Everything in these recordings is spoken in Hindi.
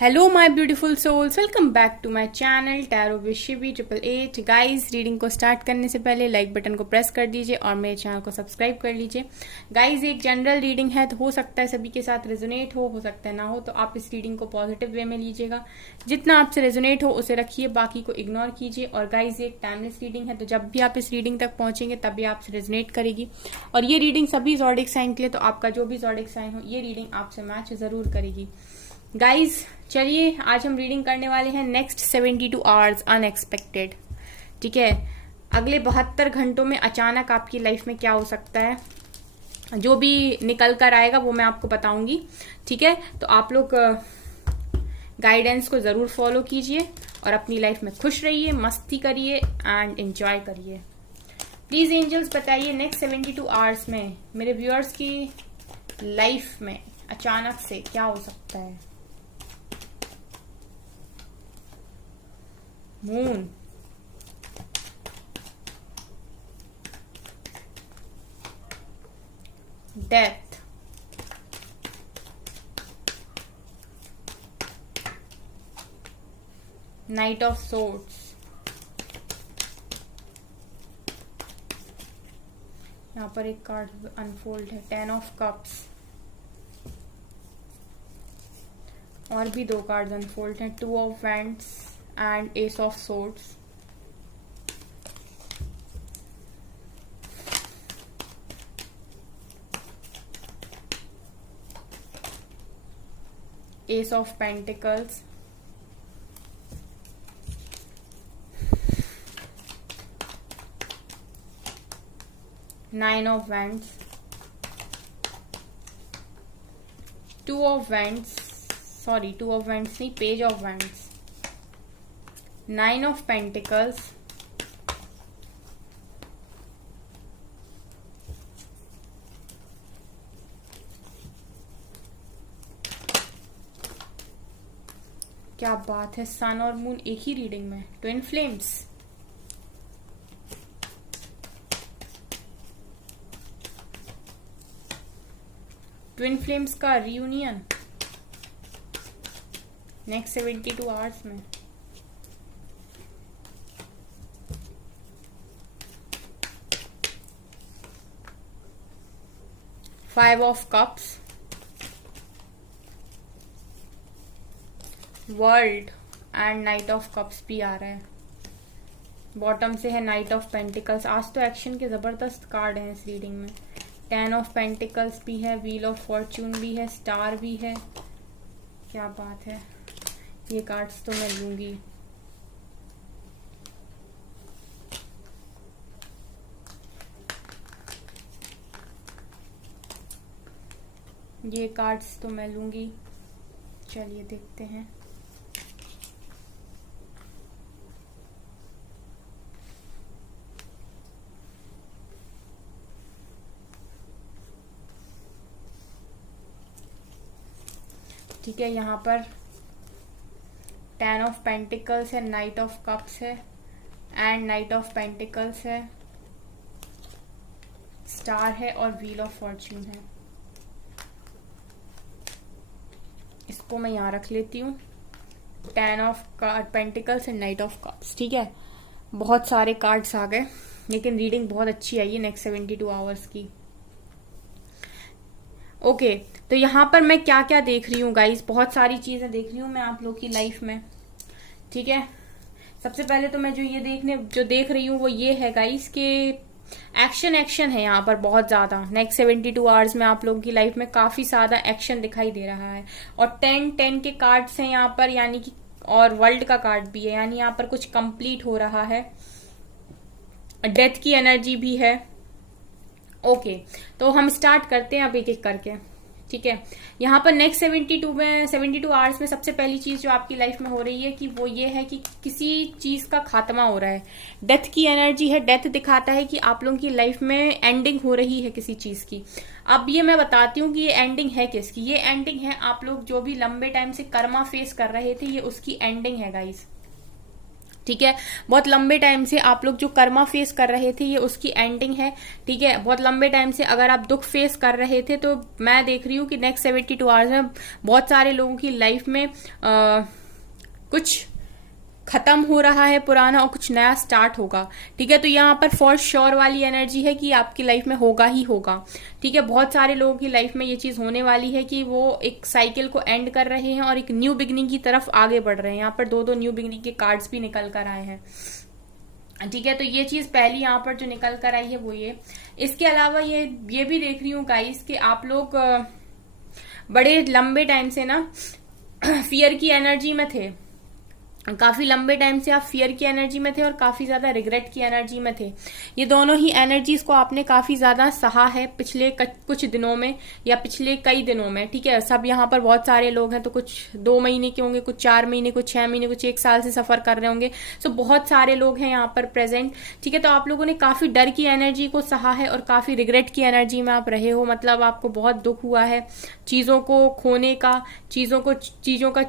Hello my beautiful souls, welcome back to my channel tarot with Shivi 888। Guys, reading को स्टार्ट करने से पहले लाइक बटन को प्रेस कर दीजिए और मेरे चैनल को सब्सक्राइब कर लीजिए। गाइस, एक जनरल रीडिंग है तो हो सकता है सभी के साथ रेजोनेट हो सकता है ना हो, तो आप इस रीडिंग को पॉजिटिव वे में लीजिएगा। जितना आपसे रेजोनेट हो उसे रखिए, बाकी को इग्नोर कीजिए। और गाइस, ये एक टाइमलेस रीडिंग है, तो जब भी आप इस रीडिंग तक पहुंचेंगे तभी आपसे रेजोनेट करेगी। और ये रीडिंग सभी ज़ोडिक साइन के लिए, तो आपका जो भी ज़ोडिक साइन हो ये रीडिंग आपसे मैच जरूर करेगी। गाइज, चलिए आज हम रीडिंग करने वाले हैं नेक्स्ट 72 आवर्स अनएक्सपेक्टेड। ठीक है, अगले 72 घंटों में अचानक आपकी लाइफ में क्या हो सकता है, जो भी निकल कर आएगा वो मैं आपको बताऊंगी। ठीक है, तो आप लोग गाइडेंस को जरूर फॉलो कीजिए और अपनी लाइफ में खुश रहिए, मस्ती करिए एंड एंजॉय करिए। प्लीज एंजल्स बताइए नेक्स्ट 72 आवर्स में मेरे व्यूअर्स की लाइफ में अचानक से क्या हो सकता है। Moon, death, night of swords, यहाँ पर एक कार्ड अनफोल्ड है, 10 ऑफ कप्स, और भी दो कार्ड अनफोल्ड हैं, 2 of wands and ace of swords. Ace of pentacles, nine of wands, 2 of wands, sorry 2 of wands नहीं, page of wands, 9 of pentacles, क्या बात है, सन और मून एक ही रीडिंग में, ट्विन फ्लेम्स। ट्विन फ्लेम्स का रियूनियन नेक्स्ट 72 आवर्स में। Five of cups, world and knight of cups भी आ रहा है। बॉटम से है नाइट ऑफ पेंटिकल्स। आज तो एक्शन के जबरदस्त कार्ड हैं इस रीडिंग में। 10 ऑफ पेंटिकल्स भी है, व्हील ऑफ फॉर्च्यून भी है, स्टार भी है। क्या बात है, ये कार्ड्स तो मैं लूंगी। ये कार्ड्स तो मैं लूंगी। चलिए देखते हैं। ठीक है, यहाँ पर 10 ऑफ पेंटिकल्स है, नाइट ऑफ कप्स है एंड नाइट ऑफ पेंटिकल्स है, स्टार है और व्हील ऑफ फॉर्च्यून है। इसको मैं यहाँ रख लेती हूँ। 10 of pentacles and knight of cups. ठीक है, बहुत सारे कार्ड्स आ गए, लेकिन रीडिंग बहुत अच्छी आई है नेक्स्ट 72 आवर्स की। ओके, तो यहाँ पर मैं क्या क्या देख रही हूँ गाइस, बहुत सारी चीजें देख रही हूँ मैं आप लोग की लाइफ में। ठीक है, सबसे पहले तो मैं जो देख रही हूँ वो ये है गाइस कि एक्शन है यहाँ पर बहुत ज्यादा। नेक्स्ट 72 आवर्स में आप लोगों की लाइफ में काफी ज्यादा एक्शन दिखाई दे रहा है। और 10 के कार्ड्स हैं यहाँ पर, यानी कि और वर्ल्ड का कार्ड भी है, यानी यहाँ पर कुछ कंप्लीट हो रहा है। डेथ की एनर्जी भी है। ओके, तो हम स्टार्ट करते हैं अब एक एक करके। ठीक है, यहाँ पर नेक्स्ट 72 आवर्स में सबसे पहली चीज जो आपकी लाइफ में हो रही है कि वो ये है कि किसी चीज का खात्मा हो रहा है। डेथ की एनर्जी है। डेथ दिखाता है कि आप लोगों की लाइफ में एंडिंग हो रही है किसी चीज की। अब ये मैं बताती हूँ कि ये एंडिंग है किसकी। ये एंडिंग है आप लोग जो भी लंबे टाइम से कर्मा फेस कर रहे थे, ये उसकी एंडिंग है गाइस। ठीक है। बहुत लंबे टाइम से आप लोग जो कर्मा फेस कर रहे थे ये उसकी एंडिंग है। ठीक है, बहुत लंबे टाइम से अगर आप दुख फेस कर रहे थे तो मैं देख रही हूँ कि नेक्स्ट 72 आवर्स में बहुत सारे लोगों की लाइफ में कुछ खत्म हो रहा है पुराना और कुछ नया स्टार्ट होगा। ठीक है, तो यहाँ पर फॉर श्योर वाली एनर्जी है कि आपकी लाइफ में होगा ही होगा। ठीक है, बहुत सारे लोगों की लाइफ में ये चीज होने वाली है कि वो एक साइकिल को एंड कर रहे हैं और एक न्यू बिगनिंग की तरफ आगे बढ़ रहे हैं। यहाँ पर दो दो न्यू बिगनिंग के कार्ड्स भी निकल कर आए हैं। ठीक है, तो ये चीज पहली यहाँ पर जो निकल कर आई है वो ये। इसके अलावा ये भी देख रही हूँ गाइस कि आप लोग बड़े लंबे टाइम से ना फियर की एनर्जी में थे। काफी लंबे टाइम से आप फियर की एनर्जी में थे और काफी ज्यादा रिग्रेट की एनर्जी में थे। ये दोनों ही एनर्जीज को आपने काफी ज्यादा सहा है पिछले कुछ दिनों में या पिछले कई दिनों में। ठीक है, सब यहाँ पर बहुत सारे लोग हैं, तो कुछ 2 महीने के होंगे, कुछ 4 महीने, कुछ 6 महीने, कुछ 1 साल से सफर कर रहे होंगे। सो बहुत सारे लोग हैं यहाँ पर प्रेजेंट। ठीक है, तो आप लोगों ने काफी डर की एनर्जी को सहा है और काफी रिग्रेट की एनर्जी में आप रहे हो। मतलब आपको बहुत दुख हुआ है चीजों को खोने का, चीजों के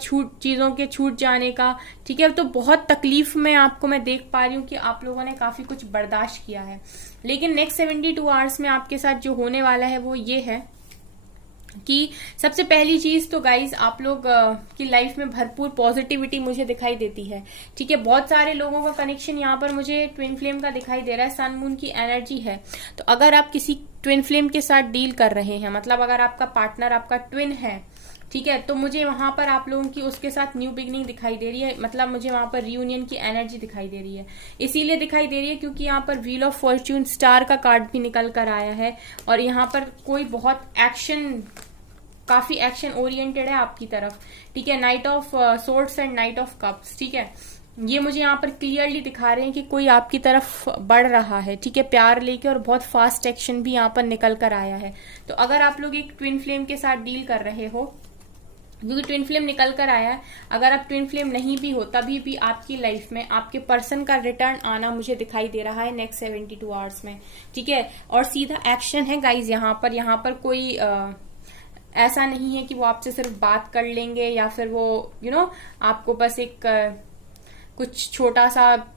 छूट जाने का। ठीक है, तो बहुत तकलीफ में आपको मैं देख पा रही हूँ कि आप लोगों ने काफी कुछ बर्दाश्त किया है। लेकिन नेक्स्ट 72 आवर्स में आपके साथ जो होने वाला है वो ये है कि सबसे पहली चीज तो गाइज आप लोग की लाइफ में भरपूर पॉजिटिविटी मुझे दिखाई देती है। ठीक है, बहुत सारे लोगों का कनेक्शन यहाँ पर मुझे ट्विन फ्लेम का दिखाई दे रहा है, सन मून की एनर्जी है। तो अगर आप किसी ट्विन फ्लेम के साथ डील कर रहे हैं, मतलब अगर आपका पार्टनर आपका ट्विन है, ठीक है, तो मुझे वहां पर आप लोगों की उसके साथ न्यू बिगनिंग दिखाई दे रही है। मतलब मुझे वहां पर रियूनियन की एनर्जी दिखाई दे रही है। इसीलिए दिखाई दे रही है क्योंकि यहाँ पर व्हील ऑफ फॉर्च्यून स्टार का कार्ड भी निकल कर आया है और यहाँ पर कोई बहुत काफी एक्शन ओरिएंटेड है आपकी तरफ। ठीक है, night of swords and knight of cups. ठीक है, ये मुझे यहाँ पर क्लियरली दिखा रहे हैं कि कोई आपकी तरफ बढ़ रहा है। ठीक है, प्यार लेके, और बहुत फास्ट एक्शन भी यहाँ पर निकल कर आया है। तो अगर आप लोग एक ट्विन फ्लेम के साथ डील कर रहे हो, क्योंकि ट्विन फ्लेम निकल कर आया है, अगर आप ट्विन फ्लेम नहीं भी हो तभी भी आपकी लाइफ में आपके पर्सन का रिटर्न आना मुझे दिखाई दे रहा है नेक्स्ट 72 आवर्स में। ठीक है, और सीधा एक्शन है गाइज यहाँ पर कोई ऐसा नहीं है कि वो आपसे सिर्फ बात कर लेंगे या फिर वो आपको बस एक कुछ छोटा सा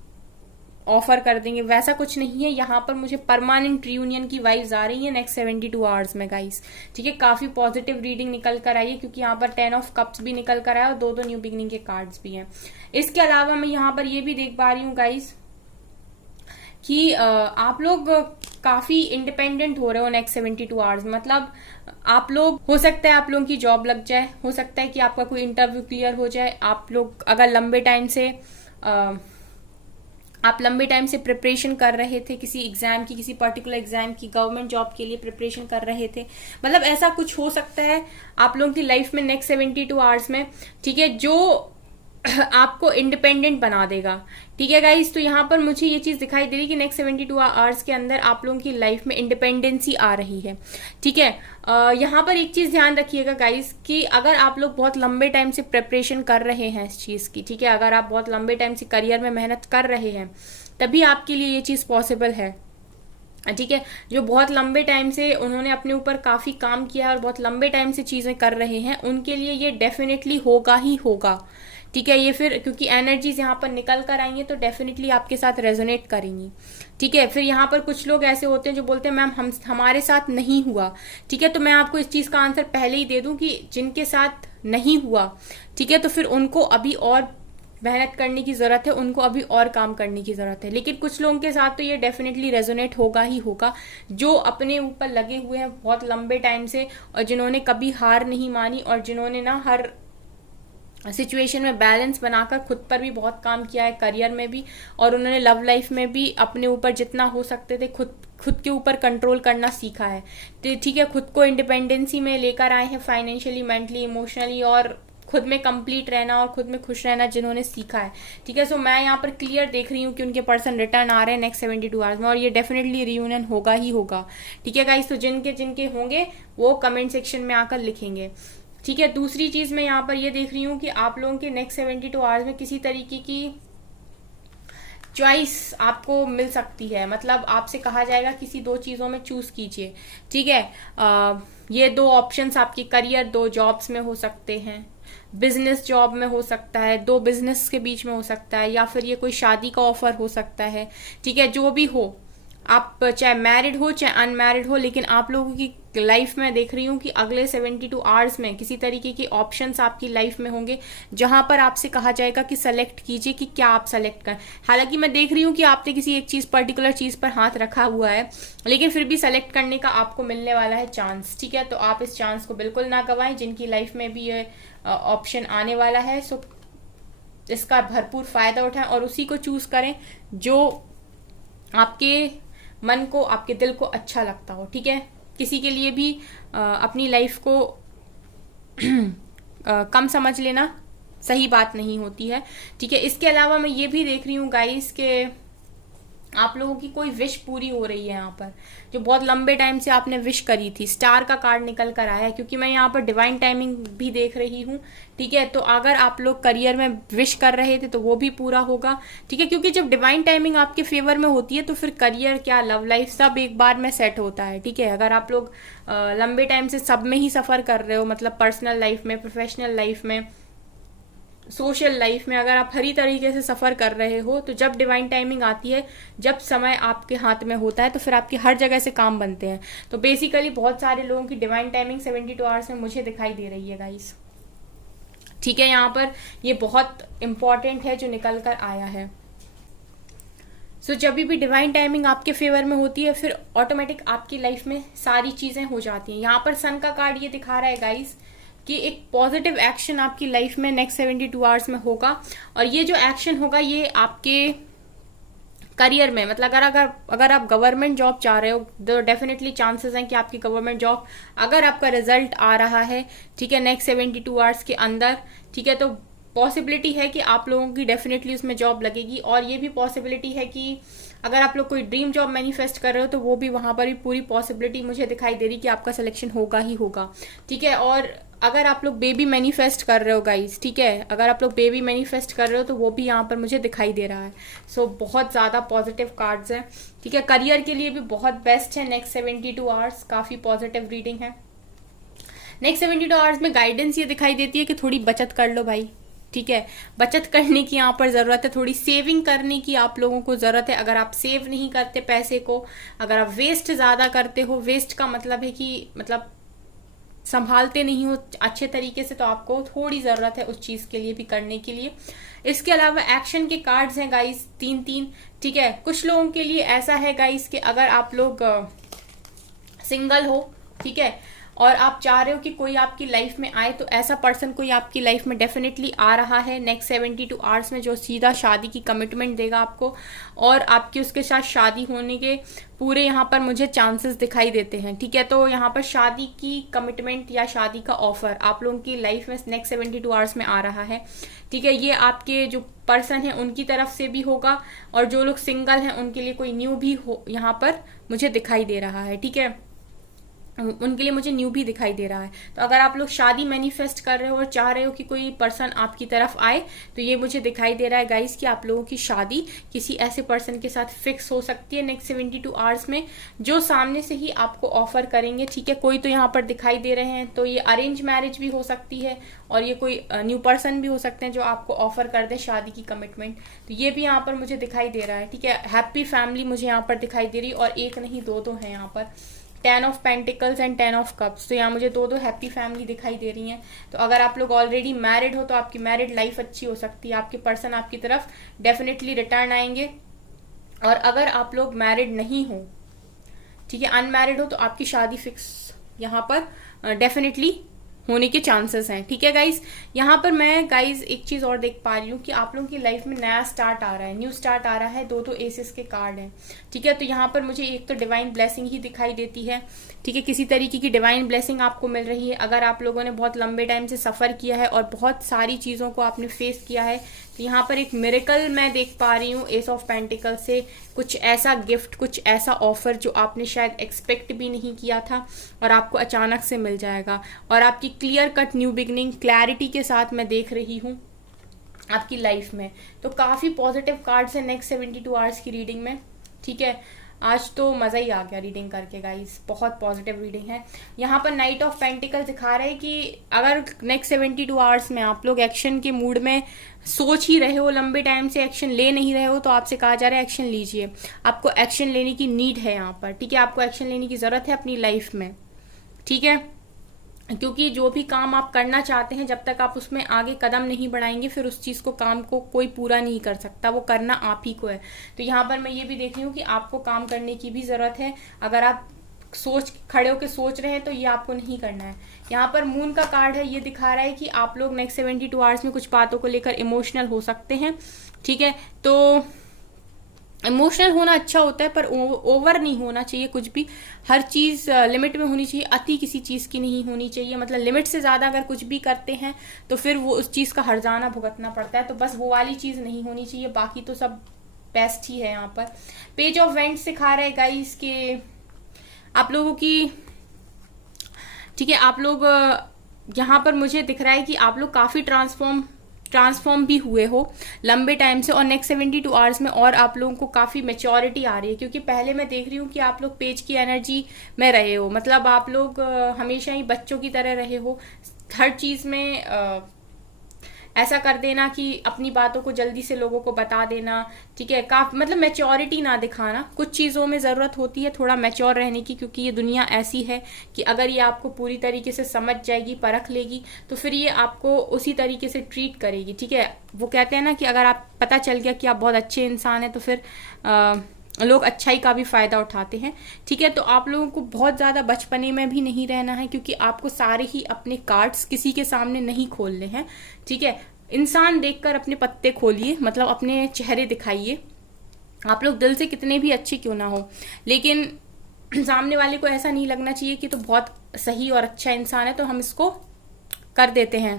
ऑफर कर देंगे, वैसा कुछ नहीं है। यहाँ पर मुझे परमानेंट रियूनियन की वाइब्स आ रही है नेक्स्ट 72 आवर्स में गाइस। ठीक है, काफी पॉजिटिव रीडिंग निकल कर आई है क्योंकि यहाँ पर 10 ऑफ कप्स भी निकल कर आया और दो न्यू बिगनिंग के कार्ड्स भी हैं। इसके अलावा मैं यहाँ पर ये भी देख पा रही हूँ गाइस कि आप लोग काफी इंडिपेंडेंट हो रहे हो नेक्स्ट 72 आवर्स। मतलब आप लोग, हो सकता है आप लोगों की जॉब लग जाए, हो सकता है कि आपका कोई इंटरव्यू क्लियर हो जाए। आप लोग अगर लंबे टाइम से प्रिपरेशन कर रहे थे किसी एग्जाम की, किसी पर्टिकुलर एग्जाम की, गवर्नमेंट जॉब के लिए प्रिपरेशन कर रहे थे, मतलब ऐसा कुछ हो सकता है आप लोगों की लाइफ में नेक्स्ट 72 आवर्स में। ठीक है, जो आपको इंडिपेंडेंट बना देगा। ठीक है गाइस, तो यहाँ पर मुझे ये चीज दिखाई दे रही कि नेक्स्ट 72 आवर्स के अंदर आप लोगों की लाइफ में इंडिपेंडेंसी आ रही है। ठीक है, यहाँ पर एक चीज ध्यान रखिएगा गाइस कि अगर आप लोग बहुत लंबे टाइम से प्रिपरेशन कर रहे हैं इस चीज की, ठीक है, अगर आप बहुत लंबे टाइम से करियर में मेहनत कर रहे हैं तभी आपके लिए ये चीज पॉसिबल है। ठीक है, जो बहुत लंबे टाइम से उन्होंने अपने ऊपर काफी काम किया है और बहुत लंबे टाइम से चीजें कर रहे हैं, उनके लिए ये डेफिनेटली होगा ही होगा। ठीक है, ये फिर क्योंकि एनर्जीज यहाँ पर निकल कर आएंगी तो डेफिनेटली आपके साथ रेजोनेट करेंगी। ठीक है, फिर यहाँ पर कुछ लोग ऐसे होते हैं जो बोलते हैं मैम हमारे साथ नहीं हुआ। ठीक है, तो मैं आपको इस चीज का आंसर पहले ही दे दूं कि जिनके साथ नहीं हुआ, ठीक है, तो फिर उनको अभी और मेहनत करने की जरूरत है, उनको अभी और काम करने की जरूरत है। लेकिन कुछ लोगों के साथ तो ये डेफिनेटली रेजोनेट होगा ही होगा, जो अपने ऊपर लगे हुए हैं बहुत लंबे टाइम से और जिन्होंने कभी हार नहीं मानी और जिन्होंने ना हर सिचुएशन में बैलेंस बनाकर खुद पर भी बहुत काम किया है, करियर में भी, और उन्होंने लव लाइफ में भी अपने ऊपर जितना हो सकते थे खुद के ऊपर कंट्रोल करना सीखा है। ठीक है, खुद को इंडिपेंडेंसी में लेकर आए हैं, फाइनेंशियली, मेंटली, इमोशनली, और खुद में कंप्लीट रहना और खुद में खुश रहना जिन्होंने सीखा है। ठीक है, सो मैं यहाँ पर क्लियर देख रही हूँ कि उनके पर्सन रिटर्न आ रहे हैं नेक्स्ट 72 आवर्स में और ये डेफिनेटली रियूनियन होगा ही होगा। ठीक है गाइस, तो जिनके होंगे वो कमेंट सेक्शन में आकर लिखेंगे। ठीक है, दूसरी चीज मैं यहाँ पर ये देख रही हूँ कि आप लोगों के नेक्स्ट 72 आवर्स में किसी तरीके की चॉइस आपको मिल सकती है। मतलब आपसे कहा जाएगा किसी 2 चीजों में चूज कीजिए। ठीक है, ये 2 ऑप्शंस आपकी करियर, 2 जॉब्स में हो सकते हैं। बिजनेस जॉब में हो सकता है, दो बिजनेस के बीच में हो सकता है, या फिर ये कोई शादी का ऑफर हो सकता है। ठीक है, जो भी हो, आप चाहे मैरिड हो चाहे अनमैरिड हो, लेकिन आप लोगों की लाइफ में देख रही हूँ कि अगले 72 आवर्स में किसी तरीके की ऑप्शंस आपकी लाइफ में होंगे, जहां पर आपसे कहा जाएगा कि सेलेक्ट कीजिए कि क्या आप सेलेक्ट करें। हालांकि मैं देख रही हूँ कि आपने किसी एक चीज, पर्टिकुलर चीज पर हाथ रखा हुआ है, लेकिन फिर भी सेलेक्ट करने का आपको मिलने वाला है चांस। ठीक है, तो आप इस चांस को बिल्कुल ना गवाएं। जिनकी लाइफ में भी ये ऑप्शन आने वाला है, सो इसका भरपूर फायदा उठाएं और उसी को चूज करें जो आपके मन को, आपके दिल को अच्छा लगता हो। ठीक है, किसी के लिए भी अपनी लाइफ को कम समझ लेना सही बात नहीं होती है। ठीक है, इसके अलावा मैं ये भी देख रही हूँ गाइस के आप लोगों की कोई विश पूरी हो रही है यहाँ पर, जो बहुत लंबे टाइम से आपने विश करी थी। स्टार का कार्ड निकल कर आया है, क्योंकि मैं यहाँ पर डिवाइन टाइमिंग भी देख रही हूँ। ठीक है, तो अगर आप लोग करियर में विश कर रहे थे तो वो भी पूरा होगा। ठीक है, क्योंकि जब डिवाइन टाइमिंग आपके फेवर में होती है तो फिर करियर क्या, लव लाइफ, सब एक बार में सेट होता है। ठीक है, अगर आप लोग लंबे टाइम से सब में ही सफर कर रहे हो, मतलब पर्सनल लाइफ में, प्रोफेशनल लाइफ में, सोशल लाइफ में, अगर आप हरी तरीके से सफर कर रहे हो, तो जब डिवाइन टाइमिंग आती है, जब समय आपके हाथ में होता है, तो फिर आपके हर जगह से काम बनते हैं। तो बेसिकली बहुत सारे लोगों की डिवाइन टाइमिंग 72 आवर्स में मुझे दिखाई दे रही है गाइस। ठीक है, यहाँ पर ये बहुत इंपॉर्टेंट है जो निकल कर आया है। सो जब भी डिवाइन टाइमिंग आपके फेवर में होती है, फिर ऑटोमेटिक आपकी लाइफ में सारी चीजें हो जाती हैं। यहाँ पर सन का कार्ड ये दिखा रहा है गाइस कि एक पॉजिटिव एक्शन आपकी लाइफ में नेक्स्ट 72 आवर्स में होगा, और ये जो एक्शन होगा ये आपके करियर में, मतलब अगर आप गवर्नमेंट जॉब चाह रहे हो तो डेफिनेटली चांसेस हैं कि आपकी गवर्नमेंट जॉब, अगर आपका रिजल्ट आ रहा है, ठीक है, नेक्स्ट 72 आवर्स के अंदर, ठीक है, तो पॉसिबिलिटी है कि आप लोगों की डेफिनेटली उसमें जॉब लगेगी। और ये भी पॉसिबिलिटी है कि अगर आप लोग कोई ड्रीम जॉब मैनिफेस्ट कर रहे हो तो वो भी, वहां पर भी पूरी पॉसिबिलिटी मुझे दिखाई दे रही कि आपका सिलेक्शन होगा ही होगा। ठीक है, और अगर आप लोग बेबी मैनिफेस्ट कर रहे हो गाइस, ठीक है, अगर आप लोग बेबी मैनिफेस्ट कर रहे हो तो वो भी यहाँ पर मुझे दिखाई दे रहा है। सो बहुत ज्यादा पॉजिटिव कार्ड्स हैं। ठीक है, करियर के लिए भी बहुत बेस्ट है नेक्स्ट 72 आवर्स, काफी पॉजिटिव रीडिंग है। नेक्स्ट 72 आवर्स में गाइडेंस ये दिखाई देती है कि थोड़ी बचत कर लो भाई। ठीक है, बचत करने की यहाँ पर जरूरत है, थोड़ी सेविंग करने की आप लोगों को जरूरत है। अगर आप सेव नहीं करते पैसे को, अगर आप वेस्ट ज्यादा करते हो, वेस्ट का मतलब है कि मतलब संभालते नहीं हो अच्छे तरीके से, तो आपको थोड़ी जरूरत है उस चीज के लिए भी करने के लिए। इसके अलावा एक्शन के कार्ड्स हैं गाइस 3-3। ठीक है, कुछ लोगों के लिए ऐसा है गाइस कि अगर आप लोग सिंगल हो, ठीक है, और आप चाह रहे हो कि कोई आपकी लाइफ में आए, तो ऐसा पर्सन कोई आपकी लाइफ में डेफिनेटली आ रहा है नेक्स्ट 72 आवर्स में, जो सीधा शादी की कमिटमेंट देगा आपको, और आपकी उसके साथ शादी होने के पूरे यहाँ पर मुझे चांसेस दिखाई देते हैं। ठीक है, तो यहाँ पर शादी की कमिटमेंट या शादी का ऑफर आप लोगों की लाइफ में नेक्स्ट 72 आवर्स में आ रहा है। ठीक है, ये आपके जो पर्सन है उनकी तरफ से भी होगा, और जो लोग सिंगल हैं उनके लिए कोई न्यू भी हो यहाँ पर मुझे दिखाई दे रहा है। ठीक है, उनके लिए मुझे न्यू भी दिखाई दे रहा है। तो अगर आप लोग शादी मैनिफेस्ट कर रहे हो और चाह रहे हो कि कोई पर्सन आपकी तरफ आए, तो ये मुझे दिखाई दे रहा है गाइस कि आप लोगों की शादी किसी ऐसे पर्सन के साथ फिक्स हो सकती है नेक्स्ट 72 आवर्स में, जो सामने से ही आपको ऑफर करेंगे। ठीक है, कोई तो यहाँ पर दिखाई दे रहे हैं, तो ये अरेंज मैरिज भी हो सकती है, और ये कोई न्यू पर्सन भी हो सकते हैं जो आपको ऑफर कर दे शादी की कमिटमेंट। तो ये भी यहाँ पर मुझे दिखाई दे रहा है। ठीक है, हैप्पी फैमिली मुझे यहाँ पर दिखाई दे रही, और एक नहीं दो है यहाँ पर, 10 of pentacles and 10 of cups. तो यहाँ मुझे दो हैप्पी फैमिली दिखाई दे रही हैं। तो अगर आप लोग ऑलरेडी मैरिड हो तो आपकी मैरिड लाइफ अच्छी हो सकती है, आपके पर्सन आपकी तरफ डेफिनेटली रिटर्न आएंगे। और अगर आप लोग मैरिड नहीं हो, ठीक है, अनमैरिड हो, तो आपकी शादी फिक्स यहाँ पर डेफिनेटली होने के चांसेस हैं। ठीक है गाइज, यहाँ पर मैं गाइज एक चीज और देख पा रही हूँ कि आप लोगों की लाइफ में नया स्टार्ट आ रहा है, न्यू स्टार्ट आ रहा है। दो एसेस के कार्ड हैं। ठीक है, तो यहाँ पर मुझे एक तो डिवाइन ब्लेसिंग ही दिखाई देती है। ठीक है, किसी तरीके की डिवाइन ब्लेसिंग आपको मिल रही है। अगर आप लोगों ने बहुत लंबे टाइम से सफर किया है और बहुत सारी चीजों को आपने फेस किया है, तो यहाँ पर एक मिरेकल मैं देख पा रही हूँ एस ऑफ पेंटिकल से। कुछ ऐसा गिफ्ट, कुछ ऐसा ऑफर जो आपने शायद एक्सपेक्ट भी नहीं किया था, और आपको अचानक से मिल जाएगा। और आपकी clear cut new beginning clarity के साथ मैं देख रही हूँ आपकी लाइफ में। तो काफी पॉजिटिव कार्ड्स है नेक्स्ट 72 आवर्स की रीडिंग में। ठीक है, आज तो मज़ा ही आ गया रीडिंग करके गाइस, बहुत पॉजिटिव रीडिंग है। यहाँ पर नाइट ऑफ पेंटिकल दिखा रहे हैं कि अगर नेक्स्ट 72 आवर्स में आप लोग एक्शन के मूड में सोच ही रहे हो, लंबे टाइम से एक्शन ले नहीं रहे हो, तो आपसे कहा जा रहा है एक्शन लीजिए। आपको एक्शन लेने की नीड है यहाँ पर, ठीक है, आपको एक्शन लेने की ज़रूरत है अपनी लाइफ में, ठीक है, क्योंकि जो भी काम आप करना चाहते हैं, जब तक आप उसमें आगे कदम नहीं बढ़ाएंगे, फिर उस चीज़ को, काम को कोई पूरा नहीं कर सकता, वो करना आप ही को है। तो यहाँ पर मैं ये भी देख रही हूँ कि आपको काम करने की भी ज़रूरत है। अगर आप खड़े होकर सोच रहे हैं तो ये आपको नहीं करना है। यहाँ पर मून का कार्ड है, ये दिखा रहा है कि आप लोग नेक्स्ट 72 आवर्स में कुछ बातों को लेकर इमोशनल हो सकते हैं, ठीक है। तो इमोशनल होना अच्छा होता है, पर ओवर नहीं होना चाहिए कुछ भी। हर चीज़ लिमिट में होनी चाहिए, अति किसी चीज़ की नहीं होनी चाहिए। मतलब लिमिट से ज़्यादा अगर कुछ भी करते हैं तो फिर वो उस चीज़ का हर्जाना भुगतना पड़ता है। तो बस वो वाली चीज़ नहीं होनी चाहिए, बाकी तो सब बेस्ट ही है। यहाँ पर पेज ऑफ वेंट्स सिखा रहे हैं गाइस के आप लोगों की, ठीक है, आप लोग यहाँ पर मुझे दिख रहा है कि आप लोग काफ़ी ट्रांसफॉर्म भी हुए हो लंबे टाइम से, और नेक्स्ट 72 आवर्स में और आप लोगों को काफ़ी मैच्योरिटी आ रही है। क्योंकि पहले मैं देख रही हूँ कि आप लोग पेज की एनर्जी में रहे हो, मतलब आप लोग हमेशा ही बच्चों की तरह रहे हो। हर चीज़ में ऐसा कर देना कि अपनी बातों को जल्दी से लोगों को बता देना, ठीक है, काफी मतलब मैच्योरिटी ना दिखाना। कुछ चीज़ों में ज़रूरत होती है थोड़ा मैच्योर रहने की, क्योंकि ये दुनिया ऐसी है कि अगर ये आपको पूरी तरीके से समझ जाएगी, परख लेगी, तो फिर ये आपको उसी तरीके से ट्रीट करेगी, ठीक है। वो कहते हैं ना कि अगर आप पता चल गया कि आप बहुत अच्छे इंसान हैं तो फिर लोग अच्छाई का भी फायदा उठाते हैं, ठीक है। तो आप लोगों को बहुत ज़्यादा बचपने में भी नहीं रहना है, क्योंकि आपको सारे ही अपने कार्ड्स किसी के सामने नहीं खोलने हैं, ठीक है। इंसान देखकर अपने पत्ते खोलिए, मतलब अपने चेहरे दिखाइए। आप लोग दिल से कितने भी अच्छे क्यों ना हो, लेकिन सामने वाले को ऐसा नहीं लगना चाहिए कि तो बहुत सही और अच्छा इंसान है तो हम इसको कर देते हैं,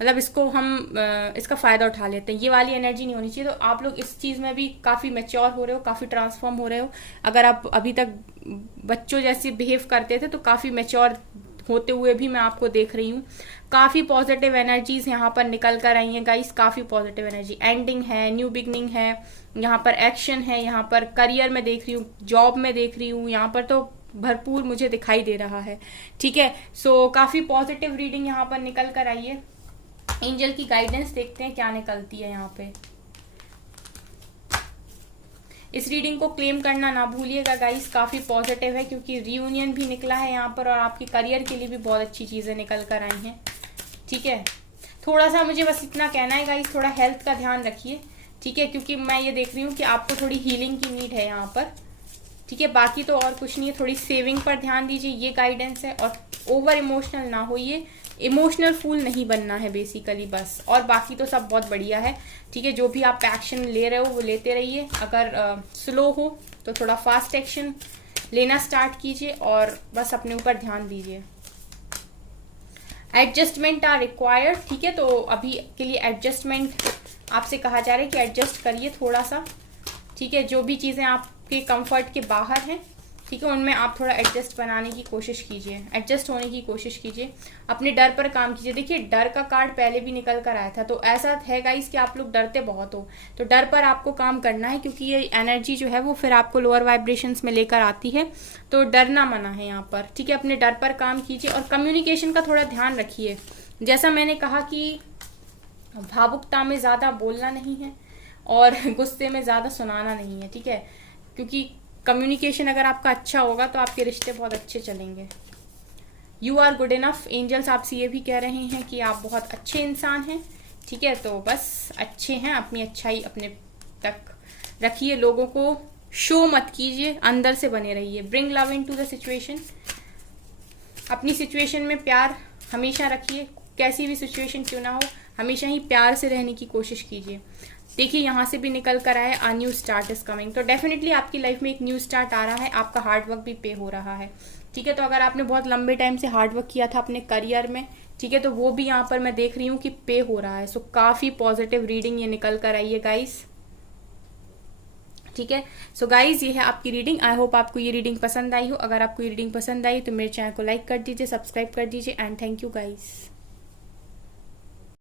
मतलब इसको हम इसका फ़ायदा उठा लेते हैं। ये वाली एनर्जी नहीं होनी चाहिए। तो आप लोग इस चीज़ में भी काफ़ी मैच्योर हो रहे हो, काफ़ी ट्रांसफॉर्म हो रहे हो। अगर आप अभी तक बच्चों जैसे बिहेव करते थे तो काफ़ी मैच्योर होते हुए भी मैं आपको देख रही हूँ। काफ़ी पॉजिटिव एनर्जीज यहाँ पर निकल कर आई हैं गाइस, काफ़ी पॉजिटिव एनर्जी। एंडिंग है, न्यू बिगनिंग है, यहाँ पर एक्शन है, यहाँ पर करियर में देख रही हूँ, जॉब में देख रही हूँ, यहाँ पर तो भरपूर मुझे दिखाई दे रहा है, ठीक है। सो काफ़ी पॉजिटिव रीडिंग यहाँ पर निकल कर आई है। एंजल की गाइडेंस देखते हैं क्या निकलती है यहाँ पे। इस रीडिंग को क्लेम करना ना भूलिएगा गाइस, काफ़ी पॉजिटिव है, क्योंकि रियूनियन भी निकला है यहाँ पर और आपके करियर के लिए भी बहुत अच्छी चीज़ें निकल कर आई हैं, ठीक है। थोड़ा सा मुझे बस इतना कहना है गाइस, थोड़ा हेल्थ का ध्यान रखिए, ठीक है, क्योंकि मैं ये देख रही हूँ कि आपको थोड़ी हीलिंग की नीड है यहाँ पर, ठीक है। बाकी तो और कुछ नहीं है, थोड़ी सेविंग पर ध्यान दीजिए, ये गाइडेंस है। और ओवर इमोशनल ना होइए, इमोशनल फूल नहीं बनना है बेसिकली बस, और बाकी तो सब बहुत बढ़िया है, ठीक है। जो भी आप एक्शन ले रहे हो वो लेते रहिए। अगर स्लो हो तो थोड़ा फास्ट एक्शन लेना स्टार्ट कीजिए और बस अपने ऊपर ध्यान दीजिए। एडजस्टमेंट आर रिक्वायर्ड, ठीक है। तो अभी के लिए एडजस्टमेंट आपसे कहा जा रहा है कि एडजस्ट करिए थोड़ा सा, ठीक है। जो भी चीज़ें आपके कंफर्ट के बाहर हैं, ठीक है, उनमें आप थोड़ा एडजस्ट बनाने की कोशिश कीजिए, एडजस्ट होने की कोशिश कीजिए, अपने डर पर काम कीजिए। देखिए डर का कार्ड पहले भी निकल कर आया था, तो ऐसा है गाइस कि आप लोग डरते बहुत हो, तो डर पर आपको काम करना है, क्योंकि ये एनर्जी जो है वो फिर आपको लोअर वाइब्रेशंस में लेकर आती है। तो डरना मना है यहाँ पर, ठीक है। अपने डर पर काम कीजिए और कम्युनिकेशन का थोड़ा ध्यान रखिए। जैसा मैंने कहा कि भावुकता में ज़्यादा बोलना नहीं है और गुस्से में ज़्यादा सुनाना नहीं है, ठीक है, क्योंकि कम्युनिकेशन अगर आपका अच्छा होगा तो आपके रिश्ते बहुत अच्छे चलेंगे। You are good enough, angels आपसे ये भी कह रहे हैं कि आप बहुत अच्छे इंसान हैं, ठीक है। तो बस अच्छे हैं, अपनी अच्छाई अपने तक रखिए, लोगों को शो मत कीजिए, अंदर से बने रहिए। Bring love into the situation, अपनी सिचुएशन में प्यार हमेशा रखिए, कैसी भी सिचुएशन क्यों ना हो, हमेशा ही प्यार से रहने की कोशिश कीजिए। देखिए यहाँ से भी निकल कर आया a new start is coming, तो डेफिनेटली आपकी लाइफ में एक न्यू स्टार्ट आ रहा है, आपका हार्डवर्क भी पे हो रहा है, ठीक है। तो अगर आपने बहुत लंबे टाइम से हार्डवर्क किया था अपने करियर में, ठीक है, तो वो भी यहाँ पर मैं देख रही हूँ कि पे हो रहा है। सो काफ़ी पॉजिटिव रीडिंग ये निकल कर आई है गाइस, ठीक है। सो गाइज ये है आपकी रीडिंग। आई होप आपको ये रीडिंग पसंद आई हो। अगर आपको ये रीडिंग पसंद आई तो मेरे चैनल को लाइक कर दीजिए, सब्सक्राइब कर दीजिए एंड थैंक यू गाइज।